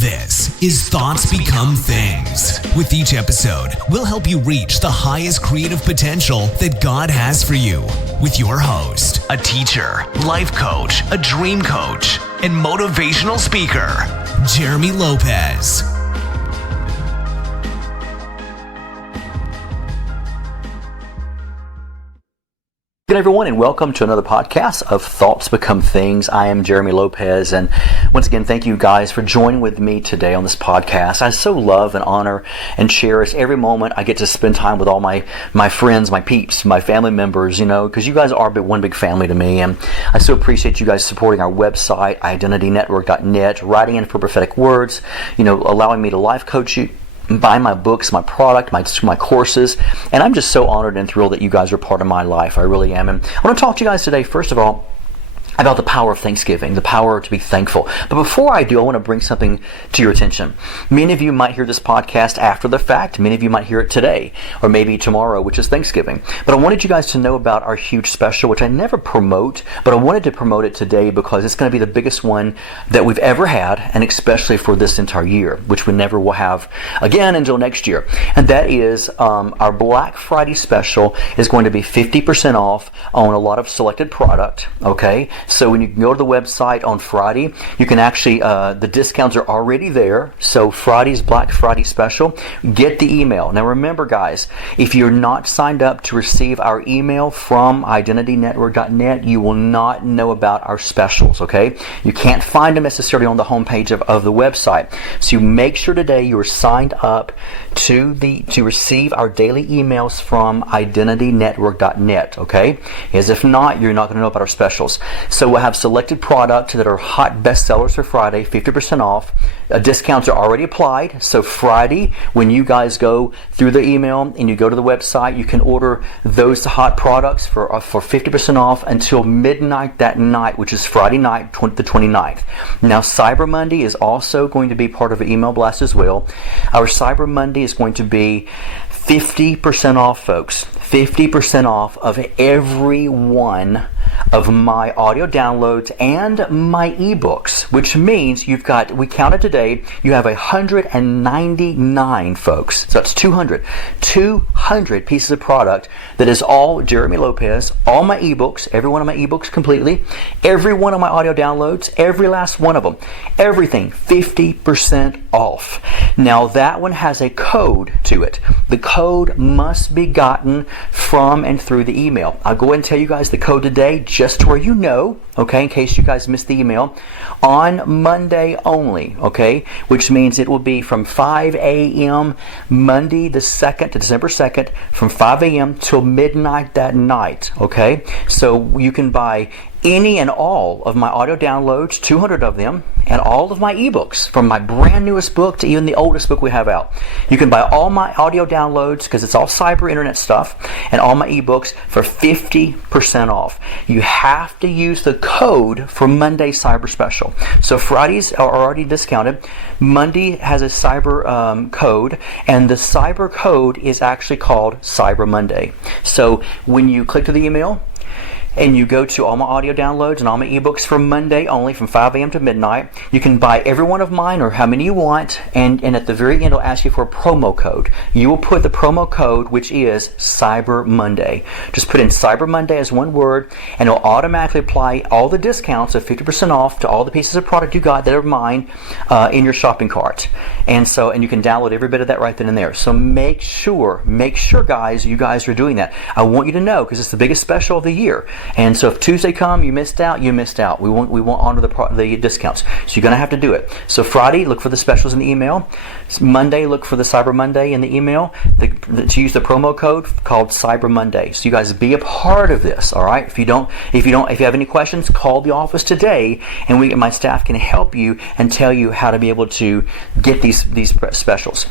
This is Thoughts Become Things. With each episode, we'll help you reach the highest creative potential that God has for you. With your host, a teacher, life coach, a dream coach, and motivational speaker, Jeremy Lopez. Good everyone, and welcome to another podcast of Thoughts Become Things. I am Jeremy Lopez, and once again, thank you guys for joining with me today on this podcast. I so love and honor and cherish every moment I get to spend time with all my friends, my peeps, my family members, because you guys are one big family to me, and I so appreciate you guys supporting our website, identitynetwork.net, writing in for prophetic words, allowing me to life coach you, buy my books, my product, my courses, and I'm just so honored and thrilled that you guys are part of my life. I really am. And I want to talk to you guys today, first of all, about the power of Thanksgiving, the power to be thankful. But before I do, I want to bring something to your attention. Many of you might hear this podcast after the fact. Many of you might hear it today, or maybe tomorrow, which is Thanksgiving. But I wanted you guys to know about our huge special, which I never promote, but I wanted to promote it today because it's going to be the biggest one that we've ever had, and especially for this entire year, which we never will have again until next year. And that is our Black Friday special is going to be 50% off on a lot of selected product, okay? So when you go to the website on Friday, you can actually, the discounts are already there. So Friday's Black Friday special, get the email. Now remember guys, if you're not signed up to receive our email from identitynetwork.net, you will not know about our specials, okay? You can't find them necessarily on the homepage of the website. So you make sure today you're signed up to receive our daily emails from identitynetwork.net, okay? As if not, you're not going to know about our specials. So we'll have selected products that are hot bestsellers for Friday, 50% off. Discounts are already applied. So Friday, when you guys go through the email and you go to the website, you can order those hot products for 50% off until midnight that night, which is Friday night, the 29th. Now, Cyber Monday is also going to be part of the email blast as well. Our Cyber Monday is going to be 50% off, folks. 50% off of every one of my audio downloads and my ebooks, which means we counted today, you have 199, folks. So that's 200 pieces of product that is all Jeremy Lopez, all my ebooks, every one of my ebooks completely, every one of my audio downloads, every last one of them, everything 50% off. Now that one has a code to it. The code must be gotten from and through the email. I'll go ahead and tell you guys the code today, just to where you know, okay, in case you guys missed the email, on Monday only, okay, which means it will be from 5 a.m. Monday the 2nd to December 2nd, from 5 a.m. till midnight that night, okay? So you can buy any and all of my audio downloads, 200 of them, and all of my ebooks, from my brand newest book to even the oldest book we have out. You can buy all my audio downloads, because it's all cyber internet stuff, and all my ebooks for 50% off. You have to use the code for Monday's cyber special. So Fridays are already discounted. Monday has a cyber code, and the cyber code is actually called Cyber Monday. So when you click to the email, and you go to all my audio downloads and all my ebooks for Monday only, from 5 a.m. to midnight. You can buy every one of mine or how many you want, and at the very end it'll ask you for a promo code. You will put the promo code, which is Cyber Monday. Just put in Cyber Monday as one word, and it'll automatically apply all the discounts of 50% off to all the pieces of product you got that are mine in your shopping cart. And you can download every bit of that right then and there. So make sure guys, you guys are doing that. I want you to know, because it's the biggest special of the year. And so if Tuesday come, you missed out. We won't honor the discounts. So you're going to have to do it. So Friday, look for the specials in the email. Monday, look for the Cyber Monday in the email. To use the promo code called Cyber Monday. So you guys be a part of this, all right? If you have any questions, call the office today, and my staff can help you and tell you how to be able to get these specials.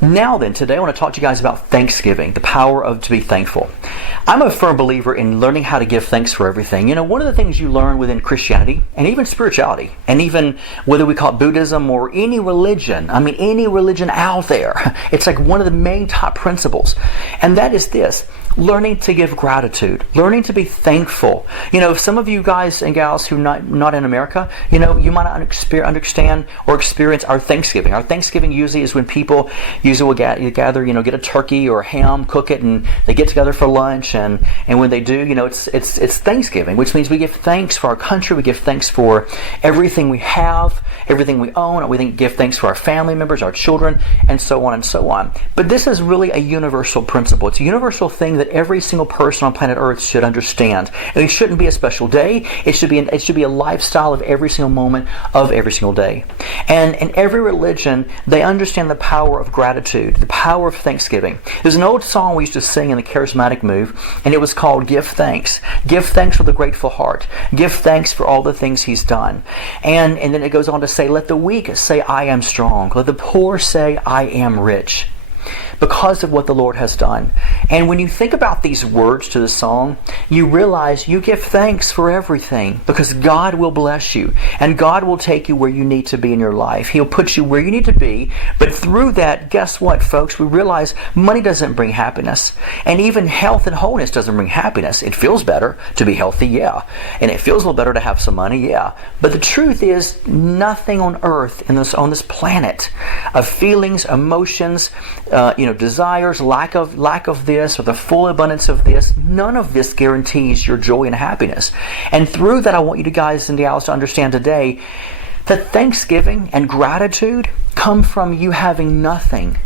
Now then, today I want to talk to you guys about Thanksgiving, the power of to be thankful. I'm a firm believer in learning how to give thanks for everything. One of the things you learn within Christianity, and even spirituality, and even whether we call it Buddhism or any religion out there, it's like one of the main top principles. And that is this: learning to give gratitude, learning to be thankful. Some of you guys and gals who not in America, you might not understand or experience our Thanksgiving. Our Thanksgiving usually is when people usually will gather, get a turkey or a ham, cook it, and they get together for lunch. And when they do, it's Thanksgiving, which means we give thanks for our country, we give thanks for everything we have, everything we own, we give thanks for our family members, our children, and so on and so on. But this is really a universal principle. It's a universal thing that every single person on planet Earth should understand. And it shouldn't be a special day. It should be a lifestyle of every single moment of every single day. And in every religion, they understand the power of gratitude, the power of thanksgiving. There's an old song we used to sing in the charismatic move, and it was called Give Thanks. Give thanks with a grateful heart. Give thanks for all the things He's done. And then it goes on to say, let the weak say, I am strong. Let the poor say, I am rich, because of what the Lord has done. And when you think about these words to the song, you realize you give thanks for everything, because God will bless you and God will take you where you need to be in your life. He'll put you where you need to be, but through that, guess what, folks? We realize money doesn't bring happiness, and even health and wholeness doesn't bring happiness. It feels better to be healthy, yeah, and it feels a little better to have some money, yeah, but the truth is nothing on earth on this planet of feelings, emotions, desires, lack of this, or the full abundance of this, none of this guarantees your joy and happiness. And through that, I want you guys and gals to understand today that thanksgiving and gratitude come from you having nothing,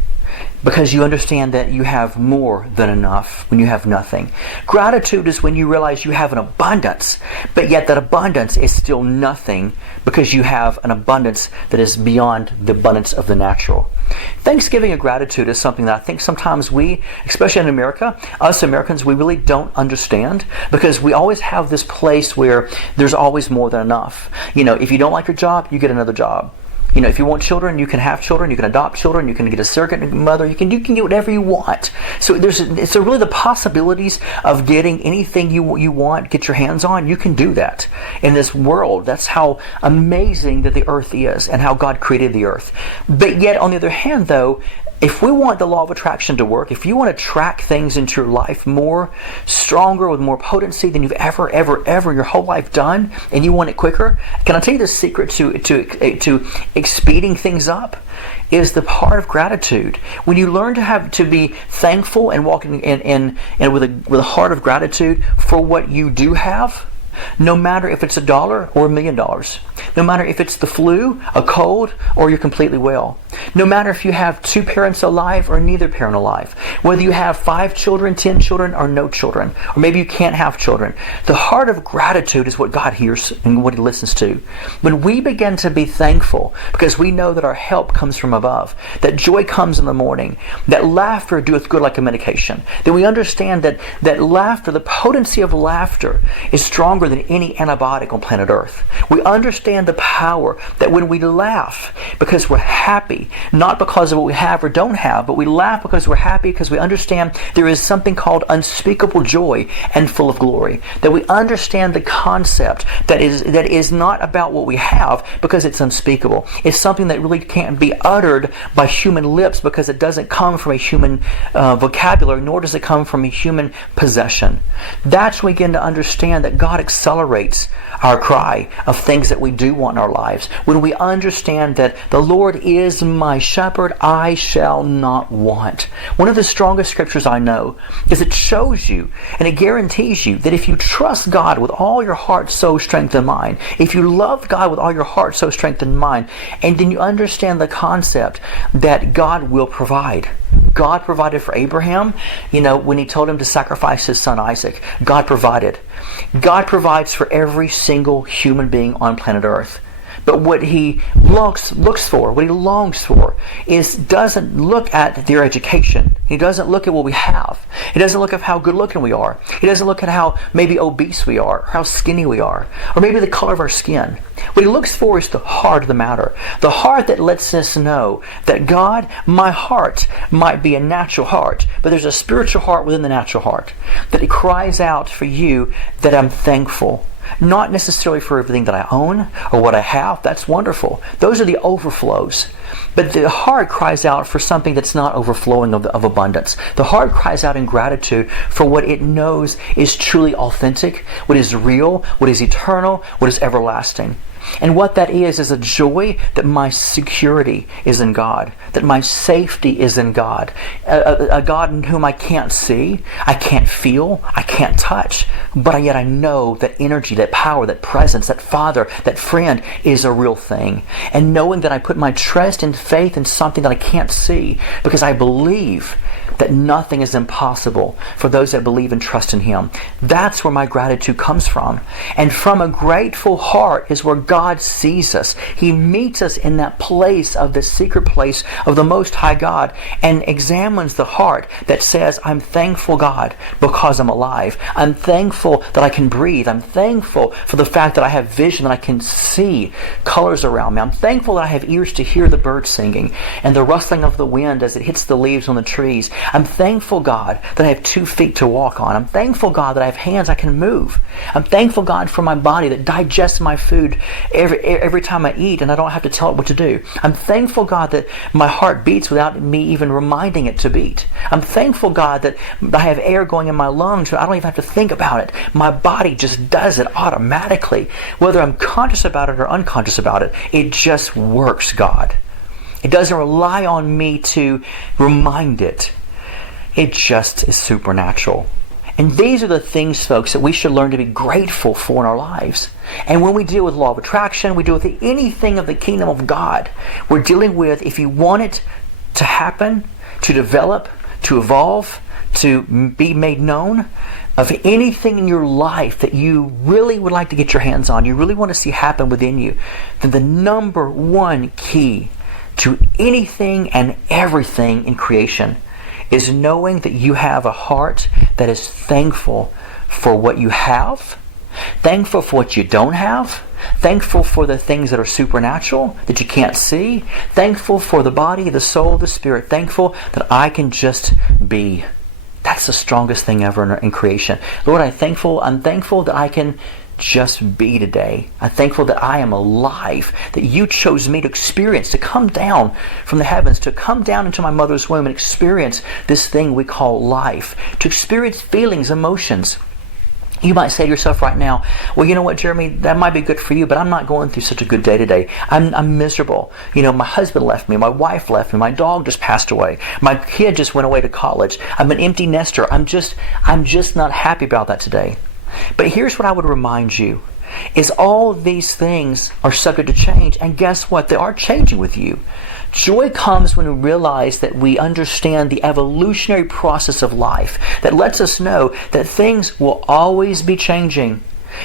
because you understand that you have more than enough when you have nothing. Gratitude is when you realize you have an abundance, but yet that abundance is still nothing, because you have an abundance that is beyond the abundance of the natural. Thanksgiving and gratitude is something that I think sometimes we, especially in America, us Americans, we really don't understand, because we always have this place where there's always more than enough. If you don't like your job, you get another job. If you want children, you can have children, you can adopt children, you can get a surrogate mother, you can get whatever you want. So really the possibilities of getting anything you want, get your hands on, you can do that in this world. That's how amazing that the earth is and how God created the earth. But yet, on the other hand, though, if we want the law of attraction to work, if you want to attract things into your life more stronger, with more potency than you've ever your whole life done, and you want it quicker, can I tell you the secret to speeding things up is the part of gratitude. When you learn to be thankful and walking in with a heart of gratitude for what you do have, no matter if it's $1 or $1 million, no matter if it's the flu, a cold, or you're completely well, no matter if you have 2 parents alive or neither parent alive, whether you have 5 children, 10 children, or no children, or maybe you can't have children, the heart of gratitude is what God hears and what He listens to. When we begin to be thankful, because we know that our help comes from above, that joy comes in the morning, that laughter doeth good like a medication, then we understand that laughter, the potency of laughter, is stronger than any antibiotic on planet Earth. We understand the power that when we laugh because we're happy, not because of what we have or don't have, but we laugh because we're happy, because we understand there is something called unspeakable joy and full of glory. That we understand the concept that is not about what we have, because it's unspeakable. It's something that really can't be uttered by human lips, because it doesn't come from a human vocabulary, nor does it come from a human possession. That's when we begin to understand that God accelerates our cry of things that we do want in our lives. When we understand that the Lord is my shepherd, I shall not want. One of the strongest scriptures I know is it shows you and it guarantees you that if you trust God with all your heart, soul, strength, and mind, if you love God with all your heart, soul, strength, and mind, and then you understand the concept that God will provide. God provided for Abraham, when He told him to sacrifice his son Isaac. God provided. God provides for every single human being on planet Earth. But what He looks for, what He longs for, doesn't look at their education. He doesn't look at what we have. He doesn't look at how good looking we are. He doesn't look at how maybe obese we are, or how skinny we are, or maybe the color of our skin. What He looks for is the heart of the matter. The heart that lets us know that God, my heart might be a natural heart, but there's a spiritual heart within the natural heart. That it cries out for you that I'm thankful. Not necessarily for everything that I own or what I have. That's wonderful. Those are the overflows. But the heart cries out for something that's not overflowing of abundance. The heart cries out in gratitude for what it knows is truly authentic, what is real, what is eternal, what is everlasting. And what that is a joy that my security is in God, that my safety is in God, a God in whom I can't see, I can't feel, I can't touch, but yet I know that energy, that power, that presence, that Father, that friend is a real thing. And knowing that I put my trust and faith in something that I can't see, because I believe that nothing is impossible for those that believe and trust in Him. That's where my gratitude comes from. And from a grateful heart is where God sees us. He meets us in that place of the secret place of the Most High God and examines the heart that says, I'm thankful, God, because I'm alive. I'm thankful that I can breathe. I'm thankful for the fact that I have vision, that I can see colors around me. I'm thankful that I have ears to hear the birds singing and the rustling of the wind as it hits the leaves on the trees. I'm thankful, God, that I have 2 feet to walk on. I'm thankful, God, that I have hands I can move. I'm thankful, God, for my body that digests my food every time I eat and I don't have to tell it what to do. I'm thankful, God, that my heart beats without me even reminding it to beat. I'm thankful, God, that I have air going in my lungs, but I don't even have to think about it. My body just does it automatically. Whether I'm conscious about it or unconscious about it, it just works, God. It doesn't rely on me to remind it. It just is supernatural. And these are the things, folks, that we should learn to be grateful for in our lives. And when we deal with law of attraction, we deal with anything of the kingdom of God, we're dealing with, if you want it to happen, to develop, to evolve, to be made known, of anything in your life that you really would like to get your hands on, you really want to see happen within you, then the number one key to anything and everything in creation is knowing that you have a heart that is thankful for what you have, thankful for what you don't have, thankful for the things that are supernatural that you can't see, thankful for the body, the soul, the spirit, thankful that I can just be. That's the strongest thing ever in creation. Lord, I'm thankful that I can just be today. I'm thankful that I am alive, that you chose me to experience, to come down from the heavens, to come down into my mother's womb and experience this thing we call life, to experience feelings, emotions. You might say to yourself right now, well, you know what, Jeremy, that might be good for you, but I'm not going through such a good day today. I'm miserable. You know, my husband left me, my wife left me, my dog just passed away, my kid just went away to college, I'm an empty nester. I'm just not happy about that today. But here's what I would remind you, is all of these things are subject to change, and guess what? They are changing with you. Joy comes when we realize that we understand the evolutionary process of life that lets us know that things will always be changing.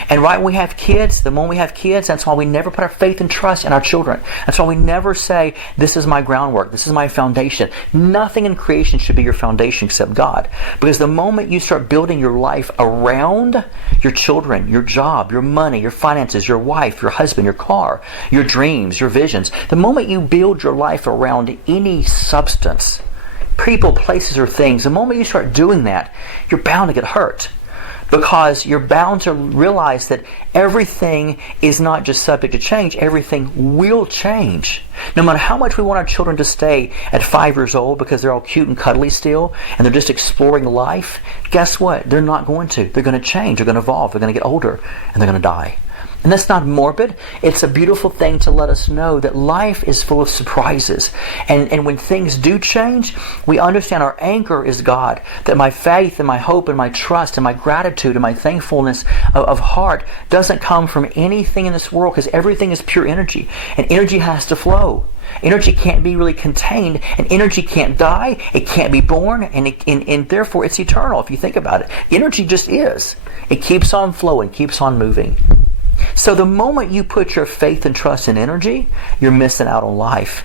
And right when we have kids, the moment we have kids, that's why we never put our faith and trust in our children. That's why we never say, this is my groundwork, this is my foundation. Nothing in creation should be your foundation except God. Because the moment you start building your life around your children, your job, your money, your finances, your wife, your husband, your car, your dreams, your visions, the moment you build your life around any substance, people, places, or things, the moment you start doing that, you're bound to get hurt. Because you're bound to realize that everything is not just subject to change, everything will change. No matter how much we want our children to stay at 5 years old because they're all cute and cuddly still, and they're just exploring life, guess what? They're not going to. They're going to change, they're going to evolve, they're going to get older, and they're going to die. And that's not morbid. It's a beautiful thing to let us know that life is full of surprises. And when things do change, we understand our anchor is God. That my faith and my hope and my trust and my gratitude and my thankfulness of heart doesn't come from anything in this world, because everything is pure energy. And energy has to flow. Energy can't be really contained, and energy can't die, it can't be born, and therefore it's eternal if you think about it. Energy just is. It keeps on flowing, keeps on moving. So the moment you put your faith and trust in energy, you're missing out on life.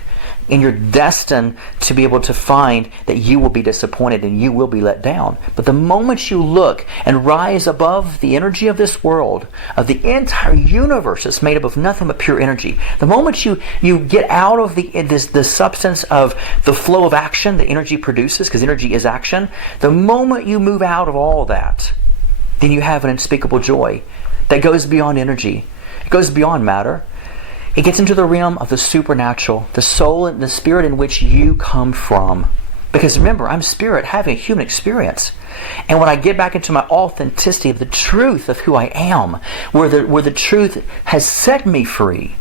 And you're destined to be able to find that you will be disappointed and you will be let down. But the moment you look and rise above the energy of this world, of the entire universe that's made up of nothing but pure energy, the moment you get out of the substance of the flow of action that energy produces, because energy is action, the moment you move out of all that, then you have an unspeakable joy. that goes beyond energy. It goes beyond matter. It gets into the realm of the supernatural, the soul and the spirit in which you come from. Because remember, I'm spirit having a human experience. And when I get back into my authenticity of the truth of who I am, where the truth has set me free,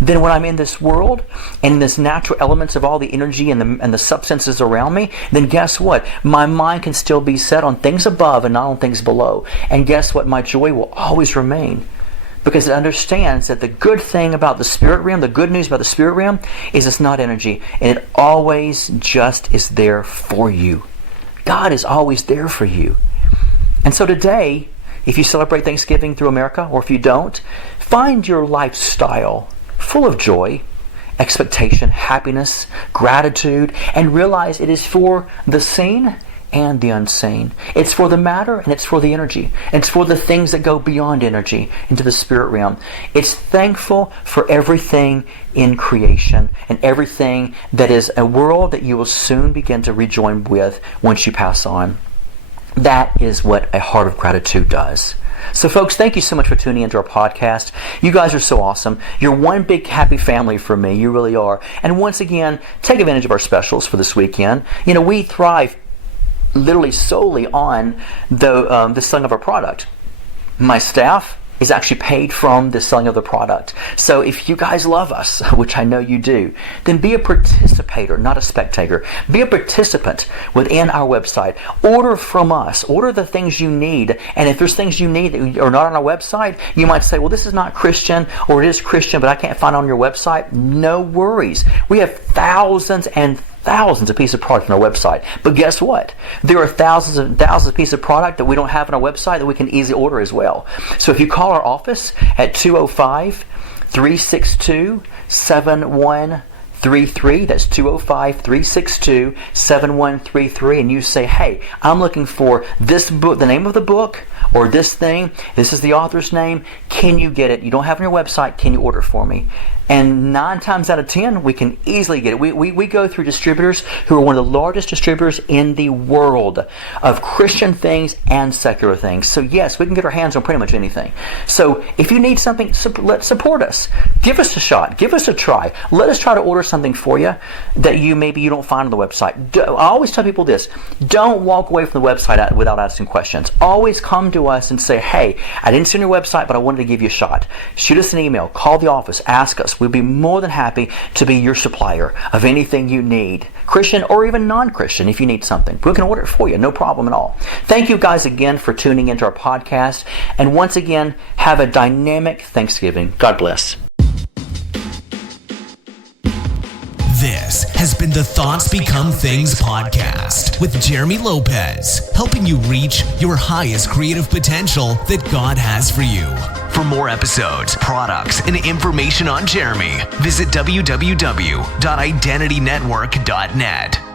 then when I'm in this world and in this natural elements of all the energy and the substances around me, then guess what? My mind can still be set on things above and not on things below. And guess what? My joy will always remain. Because it understands that the good thing about the spirit realm, the good news about the spirit realm, is it's not energy. And it always just is there for you. God is always there for you. And so today, if you celebrate Thanksgiving through America, or if you don't, find your lifestyle full of joy, expectation, happiness, gratitude, and realize it is for the seen and the unseen. It's for the matter and it's for the energy. It's for the things that go beyond energy into the spirit realm. It's thankful for everything in creation and everything that is a world that you will soon begin to rejoin with once you pass on. That is what a heart of gratitude does. So folks, thank you so much for tuning into our podcast. You guys are so awesome. You're one big happy family for me. You really are. And once again, take advantage of our specials for this weekend. You know, we thrive literally solely on the selling of our product. My staff is actually paid from the selling of the product. So if you guys love us, which I know you do, then be a participator, not a spectator. Be a participant within our website. Order from us. Order the things you need. And if there's things you need that are not on our website, you might say, well, this is not Christian, or it is Christian, but I can't find it on your website. No worries. We have thousands and thousands of pieces of product on our website. But guess what? There are thousands and thousands of pieces of product that we don't have on our website that we can easily order as well. So if you call our office at 205-362-7133, that's 205-362-7133, and you say, hey, I'm looking for this book, the name of the book, or this thing, this is the author's name, can you get it? You don't have it on your website, can you order for me? And 9 times out of 10, we can easily get it. We go through distributors who are one of the largest distributors in the world of Christian things and secular things. So yes, we can get our hands on pretty much anything. So if you need something, support us. Give us a shot. Give us a try. Let us try to order something for you that maybe you don't find on the website. I always tell people this. Don't walk away from the website without asking questions. Always come to us and say, hey, I didn't see on your website, but I wanted to give you a shot. Shoot us an email. Call the office. Ask us. We'll be more than happy to be your supplier of anything you need, Christian or even non-Christian. If you need something, we can order it for you, no problem at all. Thank you guys again for tuning into our podcast, and once again, have a dynamic Thanksgiving. God bless. This has been the Thoughts Become Things podcast with Jeremy Lopez, helping you reach your highest creative potential that God has for you. For more episodes, products, and information on Jeremy, visit www.identitynetwork.net.